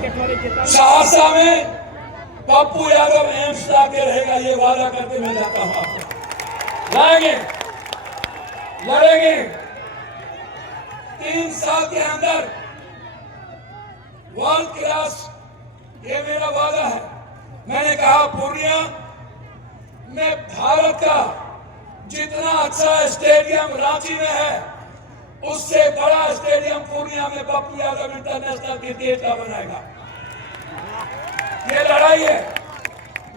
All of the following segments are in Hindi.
सहरसा में पप्पू यादव एम्स लाके रहेगा, ये वादा करके मैं जाता हूं आपको। लाएंगे, लड़ेंगे। 3 साल के अंदर वर्ल्ड क्लास, ये मेरा वादा है। मैंने कहा पूर्णिया में भारत का जितना अच्छा स्टेडियम रांची में है, उससे बड़ा स्टेडियम पूर्णिया में पप्पू यादव इंटरनेशनल क्रिकेट का बनाएगा। ये लड़ाई है,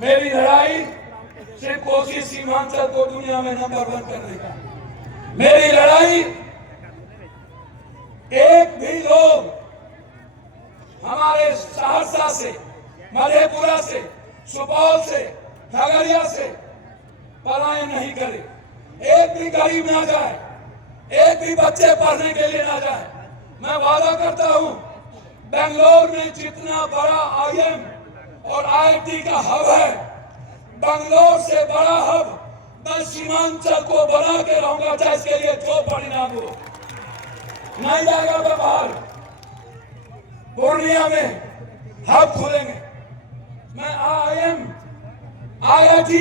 मेरी लड़ाई सिर्फ कोसी सीमांचल को दुनिया में नंबर 1 करने का। मेरी लड़ाई एक भी लोग हमारे सहरसा से, मधेपुरा से, सुपौल से, खगड़िया से पलायन नहीं करे। एक भी गरीब ना जाए, एक भी बच्चे पढ़ने के लिए ना जाए। मैं वादा करता हूं, बेंगलोर में जितना बड़ा IIM और IIT का हब है, बेंगलोर से बड़ा हब मैं सीमांचल को बना के रहूंगा, चाहे इसके लिए जो परिणाम हो। नहीं जाएगा मैं बाहर। पूर्णिया में हब खोलेंगे। मैं IIM, IIT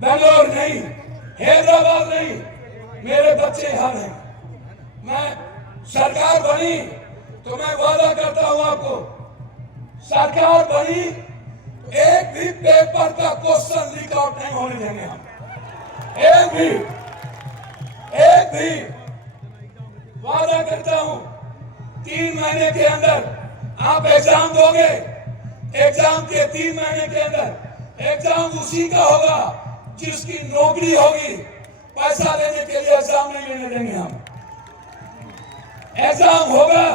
बेंगलोर नहीं, हैदराबाद नहीं, मेरे बच्चे यहाँ हैं। मैं सरकार बनी तो मैं वादा करता हूं आपको, सरकार बनी तो एक भी पेपर का क्वेश्चन लीक आउट नहीं होने देंगे हम। एक भी वादा करता हूं। 3 महीने के अंदर आप एग्जाम दोगे, एग्जाम के 3 महीने के अंदर एग्जाम उसी का होगा जिसकी नौकरी होगी। पैसा लेने के लिए एग्जाम नहीं लेने देंगे हम। एग्जाम होगा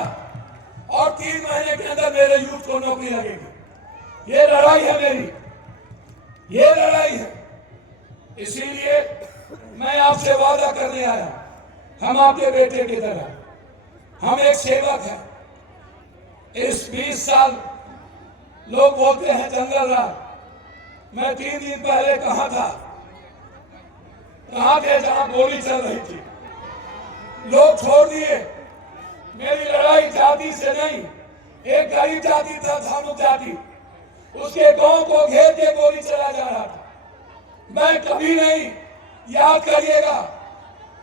और 3 महीने के अंदर मेरे यूथ को नौकरी लगेगी। ये लड़ाई है मेरी, ये लड़ाई है। इसीलिए मैं आपसे वादा करने आया, हम आपके बेटे की तरह, हम एक सेवक हैं। इस 20 साल लोग बोलते हैं जंगल राज। मैं 3 दिन पहले कहां था, कहां थे जहां गोली चल रही थी। लोग छोड़ दिए। मेरी लड़ाई जाति से नहीं, एक गरीब जाति था, धानुक जाति, उसके गांव को घेर के गोली चला जा रहा था। मैं कभी नहीं, याद करिएगा,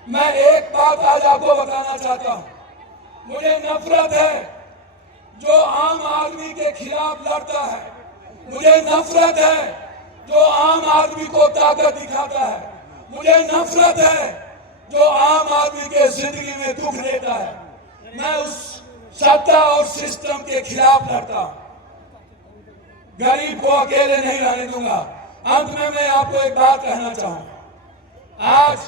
मैं एक बात आज आपको बताना चाहता हूं। मुझे नफरत है जो आम आदमी के खिलाफ लड़ता है। मुझे नफरत है जो आम आदमी को ताकत दिखाता है। मुझे नफरत है जो आम आदमी के जिंदगी में दुख देता है। मैं उस सत्ता और सिस्टम के खिलाफ लड़ता हूं। गरीब को अकेले नहीं रहने दूंगा। अंत में मैं आपको एक बात कहना चाहूंगा। आज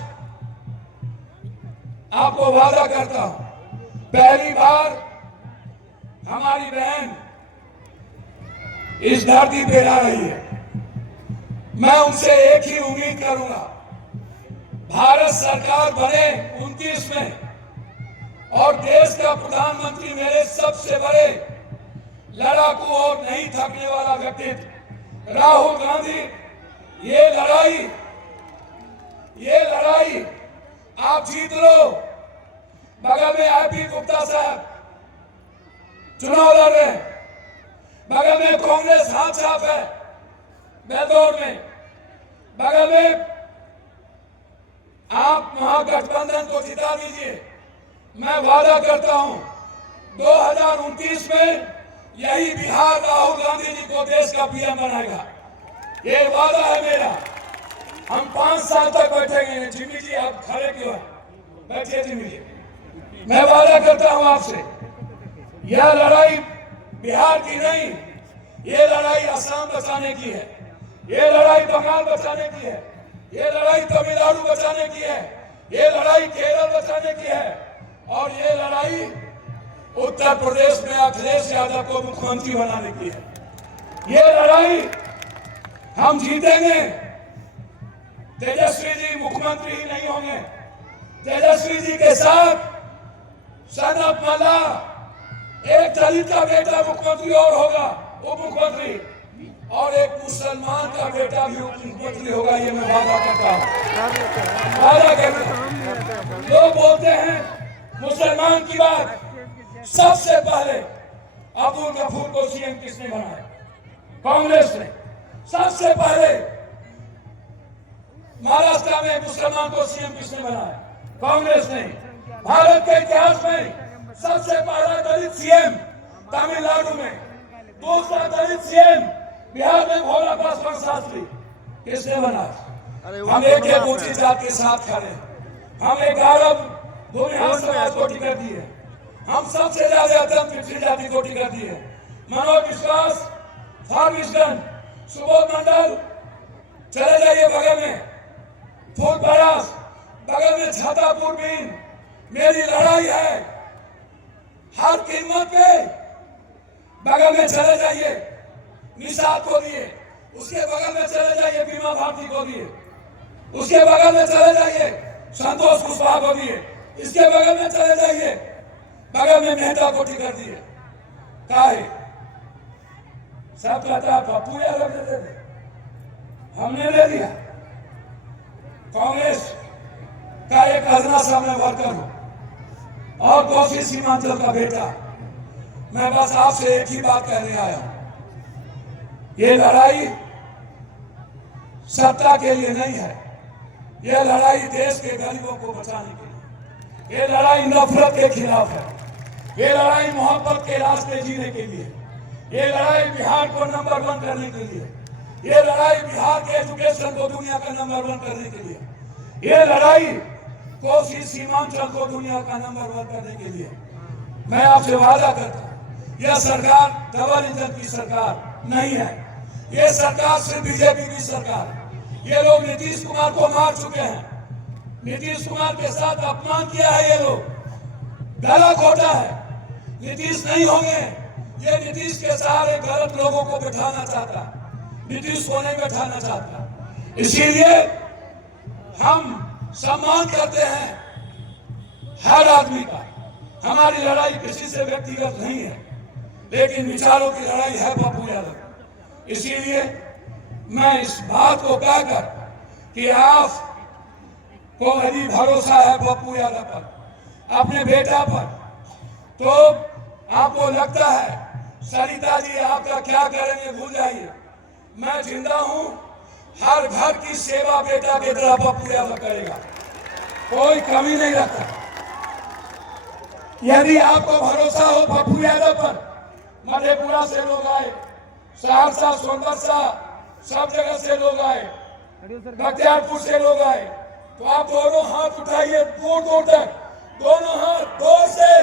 आपको वादा करता हूं, पहली बार हमारी बहन इस धरती पे आ रही है। मैं उनसे एक ही उम्मीद करूंगा, भारत सरकार बने 29 में और देश का प्रधानमंत्री मेरे सबसे बड़े लड़ाकू और नहीं थकने वाला व्यक्तित्व राहुल गांधी। ये लड़ाई आप जीत लो। बगल में IP गुप्ता साहब चुनाव लड़ रहे हैं, बगल में कांग्रेस हाथ साफ है बेलदौर में, बगल में आप महागठबंधन को जिता दीजिए। मैं वादा करता हूं 2029 में यही बिहार राहुल गांधी जी को देश का PM बनाएगा। ये वादा है मेरा। हम 5 साल तक बैठेंगे। जिम्मी जी आप खड़े क्यों हैं? बैठिए जिम्मी जी। मैं वादा करता हूं आपसे, यह लड़ाई बिहार की नहीं, ये लड़ाई असम बचाने की है, ये लड़ाई बंगाल बचाने की है, ये लड़ाई तमिलनाडु बचाने की है, ये लड़ाई केरल बचाने की है और ये लड़ाई उत्तर प्रदेश में अखिलेश यादव को मुख्यमंत्री बनाने की है। ये लड़ाई हम जीतेंगे। तेजस्वी जी मुख्यमंत्री ही नहीं होंगे, तेजस्वी जी के साथ सनत मल्ला, एक दलित का बेटा मुख्यमंत्री और होगा, उप मुख्यमंत्री, और एक मुसलमान का बेटा भी मुख्यमंत्री होगा। ये मैं वादा करता हूं, वादा करता हूं। लोग बोलते हैं मुसलमान की बात, सबसे पहले अब्दुल गफूर को सीएम किसने बनाया? कांग्रेस ने। सबसे पहले महाराष्ट्र में मुसलमान को सीएम किसने बनाया? कांग्रेस ने। भारत के इतिहास में सबसे पहला दलित सीएम तमिलनाडु में, दूसरा दलित सीएम बिहार में भोला पासवान शास्त्री, किसने बनाया? हम एक ऊंची जात के साथ खड़े, हम 11 भूमिहार समाज को टिकट दिए, हम सबसे ज्यादा अत्यंत पिछड़ी जाति को टिकट दिए। मनोज विश्वास, फारबिसगंज, सुबोध मंडल, चले जाइए बगल में फूलपरास, बगल में छातापुर बीन। मेरी लड़ाई है हर कीमत पे। बगल में चले जाइए निषाद को दिए, उसके बगल में चले जाइए बीमा भारती को दिए, उसके बगल में चले जाइए संतोष कुशवाहा को दिए, इसके बगल में चले जाइए बगल में मेहता को टिकट दिए। काहे? सब कहता पप्पू यादव दे दे, हमने ले दिया। कांग्रेस का एक हजना सा मैं वर्कर हूं और कोसी सीमांचल का बेटा। मैं बस आपसे एक ही बात कहने आया हूं, ये लड़ाई सत्ता के लिए नहीं है, ये लड़ाई देश के गरीबों को बचाने के लिए, ये लड़ाई नफरत के खिलाफ है, ये लड़ाई मोहब्बत के रास्ते जीने के लिए, ये लड़ाई बिहार को नंबर 1 करने के लिए, ये लड़ाई बिहार के एजुकेशन को दुनिया का नंबर 1 करने के लिए, ये लड़ाई कोसी सीमांचल को दुनिया का नंबर 1 करने के लिए। मैं आपसे वादा करता हूं, यह सरकार डबल इंजन की सरकार नहीं है, ये सरकार सिर्फ बीजेपी की सरकार। ये लोग नीतीश कुमार को मार चुके हैं, नीतीश कुमार के साथ अपमान किया है, ये लोग गला घोटा है। नीतीश नहीं होंगे, ये नीतीश के सहारे गलत लोगों को बैठाना चाहता, नीतीश को नहीं बैठाना चाहता। इसीलिए हम सम्मान करते हैं हर आदमी का। हमारी लड़ाई किसी से व्यक्तिगत नहीं है, लेकिन विचारों की लड़ाई है पप्पू यादव। इसीलिए मैं इस बात को कहकर कि आप को यदि भरोसा है पप्पू यादव पर, अपने बेटा पर, तो आपको लगता है सरिता जी आपका क्या करेंगे भूल जाइए। मैं जिंदा हूं, हर घर की सेवा बेटा की तरह पप्पू यादव करेगा, कोई कमी नहीं रखता। यदि आपको भरोसा हो पप्पू यादव पर, मधेपुरा से लोग आए, सहरसा, सोनभद्र, सब जगह से लोग आए, बख्तियारपुर से लोग आए, तो आप दोनों हाथ उठाइए दूर दूर तक, दोनों हाथ जोर से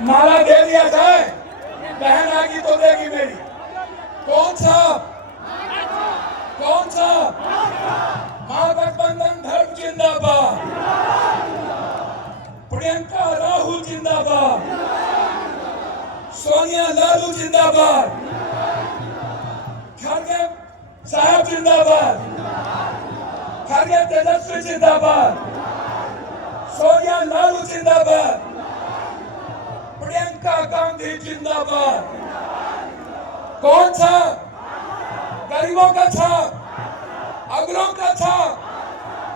नारा दे दिया जाए। बहन आगी तो देगी मेरी। कौन सा महागठबंधन धर्म जिंदाबाद, प्रियंका राहुल जिंदाबाद, सोनिया लालू जिंदाबाद, खड़गे साहब जिंदाबाद, खड़गे तेजस्वी जिंदाबाद, सोनिया लालू जिंदाबाद, प्रियंका गांधी जिंदाबाद। कौन सा? गरीबों का छाप, अगलों का छाप,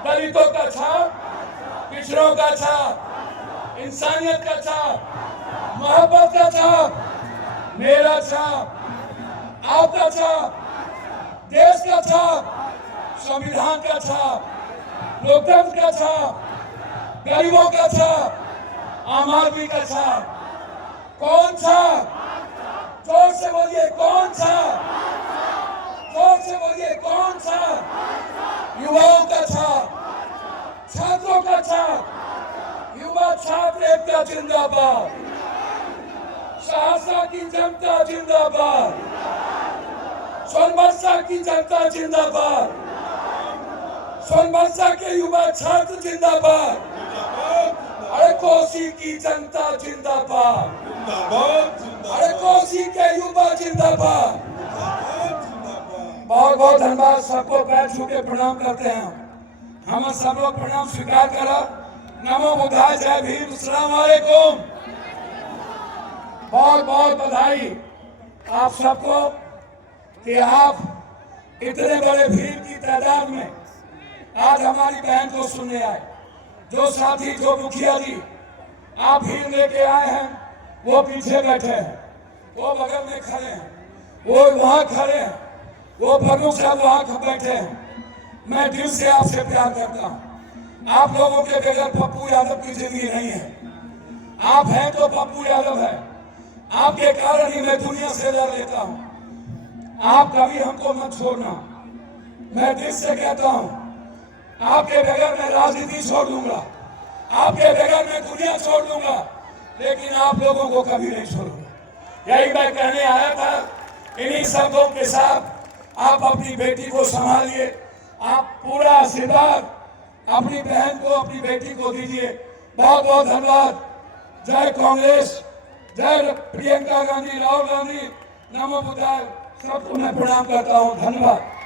दलितों का छाप, पिछड़ों का छाप, इंसानियत का छाप, मोहब्बत का छाप, मेरा छाप, आपका छाप, देश का छाप, संविधान का छाप, लोकतंत्र का छाप, गरीबों का छाप, आम आदमी का छाप। कौन सा? जोर से बोलिए कौन सा? जोर से बोलिए कौन सा? युवाओं का छाप, छात्रों का छाप, युवा छात्र एकता जिंदाबाद, सहरसा की जनता जिंदाबाद, सोनभद्र की जनता जिंदाबाद, सोनभद्र के युवा छात्र जिंदाबाद, अरे कोसी की जनता जिंदाबाद, अरे कोसी के युवा जिंदाबाद। बहुत बहुत धन्यवाद, सबको पैर छू के प्रणाम करते हैं। हम सब लोग प्रणाम स्वीकार करा। नमो बुद्धाय, जय भीम, अस्सलाम वालेकुम। बहुत बहुत बधाई आप सबको कि आप इतने बड़े भीड़ की तादाद में आज हमारी बहन को सुनने आए। जो साथी, जो मुखिया जी आप भीड़ लेके आए हैं, वो पीछे बैठे हैं, वो बगल में खड़े हैं, वो वहां खड़े हैं, वो फरूख साहब वहां बैठे हैं। मैं दिल से आपसे प्यार करता हूं। आप लोगों के बगैर पप्पू यादव की जिंदगी नहीं है। आप हैं तो पप्पू यादव है। आपके कारण ही मैं दुनिया से लड़ लेता हूं। आप कभी हमको मत छोड़ना। मैं दिल से कहता हूं, आपके बगैर मैं राजनीति छोड़ दूंगा, आपके बगैर मैं दुनिया छोड़ दूंगा, लेकिन आप लोगों को कभी नहीं छोड़ूंगा। यही मैं कहने आया था। इन्हीं शब्दों के साथ आप अपनी बेटी को संभालिए। आप पूरा आशीर्वाद अपनी बहन को, अपनी बेटी को दीजिए। बहुत बहुत धन्यवाद। जय कांग्रेस, जय प्रियंका गांधी, राहुल गांधी, नमो बुद्धाय। सबको मैं प्रणाम करता हूँ। धन्यवाद।